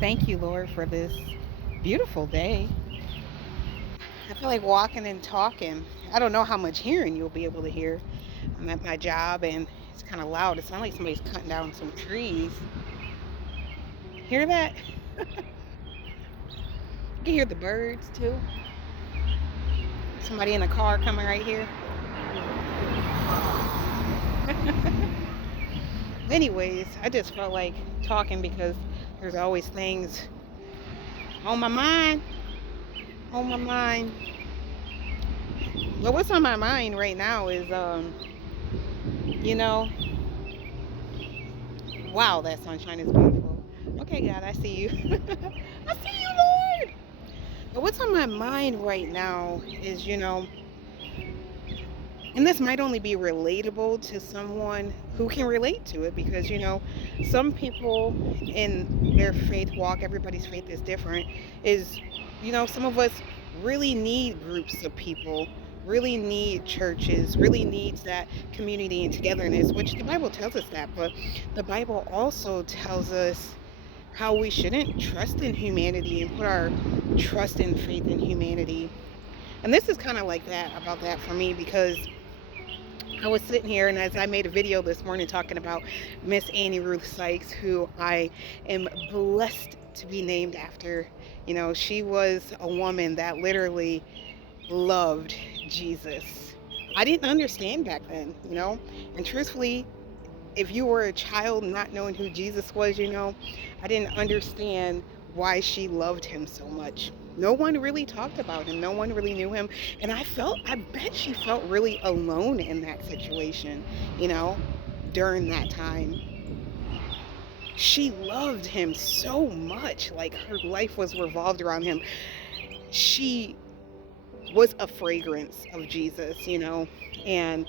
Thank you, Lord, for this beautiful day. I feel like walking and talking. I don't know how much hearing you'll be able to hear. I'm at my job and it's kind of loud. It sounds like somebody's cutting down some trees. Hear that? You can hear the birds too. Somebody in a car coming right here. Anyways, I just felt like talking because there's always things on my mind. On my mind. But what's on my mind right now is, you know, wow, that sunshine is beautiful. Okay, God, I see you. I see you, Lord. But what's on my mind right now is, and this might only be relatable to someone who can relate to it because, some people in their faith walk, everybody's faith is different, is, some of us really need groups of people, really need churches, really needs that community and togetherness, which the Bible tells us that, but the Bible also tells us how we shouldn't trust in humanity and put our trust and faith in humanity. And this is kind of like that about that for me because I was sitting here and as I made a video this morning talking about Miss Annie Ruth Sykes, who I am blessed to be named after. She was a woman that literally loved Jesus. I didn't understand back then, and truthfully, if you were a child not knowing who Jesus was, I didn't understand why she loved him so much. No one really talked about him. No one really knew him. And I bet she felt really alone in that situation, you know, during that time. She loved him so much. Like her life was revolved around him. She was a fragrance of Jesus, and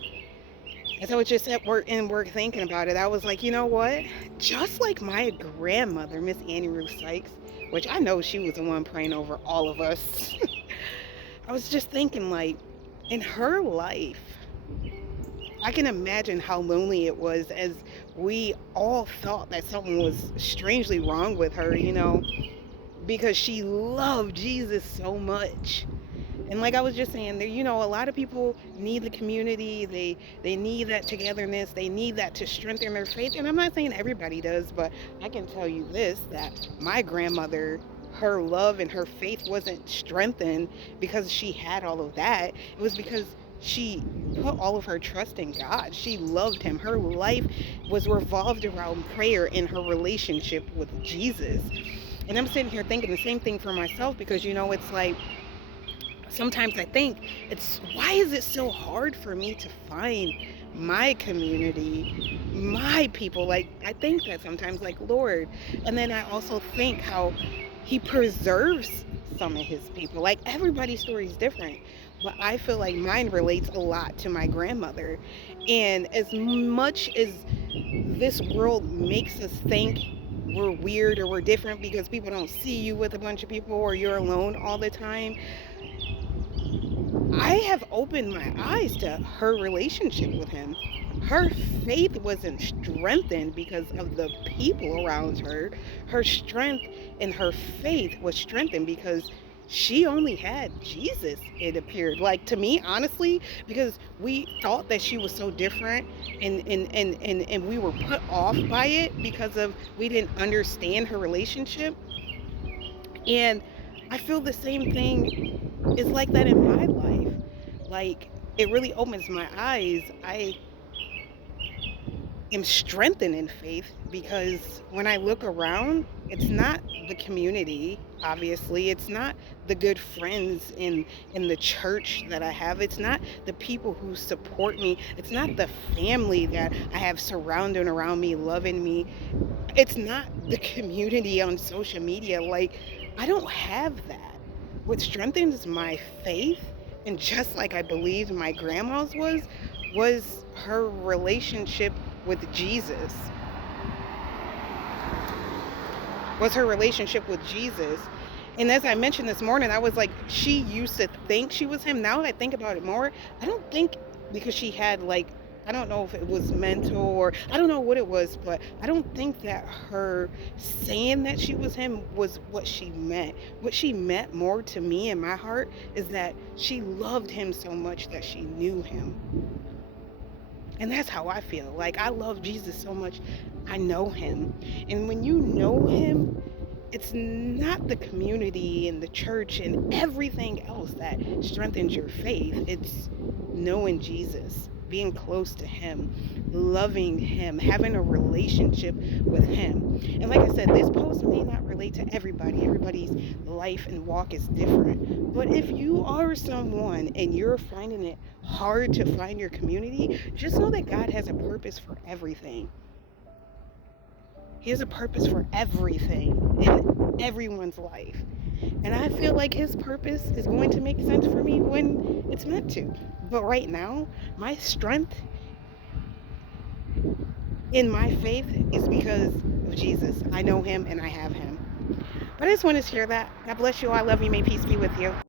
as I was just at work thinking about it, I was like, you know what? Just like my grandmother, Miss Annie Ruth Sykes, which I know she was the one praying over all of us. I was just thinking, like, in her life, I can imagine how lonely it was as we all thought that something was strangely wrong with her, because she loved Jesus so much. And like I was just saying, there, a lot of people need the community. They need that togetherness. They need that to strengthen their faith. And I'm not saying everybody does, but I can tell you this, that my grandmother, her love and her faith wasn't strengthened because she had all of that. It was because she put all of her trust in God. She loved him. Her life was revolved around prayer and her relationship with Jesus. And I'm sitting here thinking the same thing for myself because it's like sometimes I think it's why is it so hard for me to find my community, my people? Like, I think that sometimes, like, Lord. And then I also think how He preserves some of His people. Like, everybody's story is different. But I feel like mine relates a lot to my grandmother. And as much as this world makes us think we're weird or we're different because people don't see you with a bunch of people or you're alone all the time, I have opened my eyes to her relationship with him. Her faith wasn't strengthened because of the people around her. Her strength and her faith was strengthened because she only had Jesus, it appeared. Like to me, honestly, because we thought that she was so different and we were put off by it because of we didn't understand her relationship. And I feel the same thing is like that in my life. Like it really opens my eyes. I am strengthened in faith because when I look around, it's not the community, obviously. It's not the good friends in the church that I have. It's not the people who support me. It's not the family that I have surrounding around me, loving me. It's not the community on social media. Like, I don't have that. What strengthens my faith, and just like I believed my grandma's was her relationship with Jesus. Was her relationship with Jesus. And as I mentioned this morning, I was like, she used to think she was him. Now that I think about it more, I don't think because she had like I don't know if it was mental or I don't know what it was, but I don't think that her saying that she was him was what she meant. What she meant more to me in my heart is that she loved him so much that she knew him. And that's how I feel. Like, I love Jesus so much, I know him. And when you know him, it's not the community and the church and everything else that strengthens your faith. It's knowing Jesus, being close to him, loving him, having a relationship with him. And like I said, this post may not relate to everybody. Everybody's life and walk is different. But if you are someone and you're finding it hard to find your community, just know that God has a purpose for everything. He has a purpose for everything in everyone's life. And I feel like his purpose is going to make sense for me when it's meant to. But right now, my strength in my faith is because of Jesus. I know him and I have him. But I just want to share that. God bless you all. I love you. May peace be with you.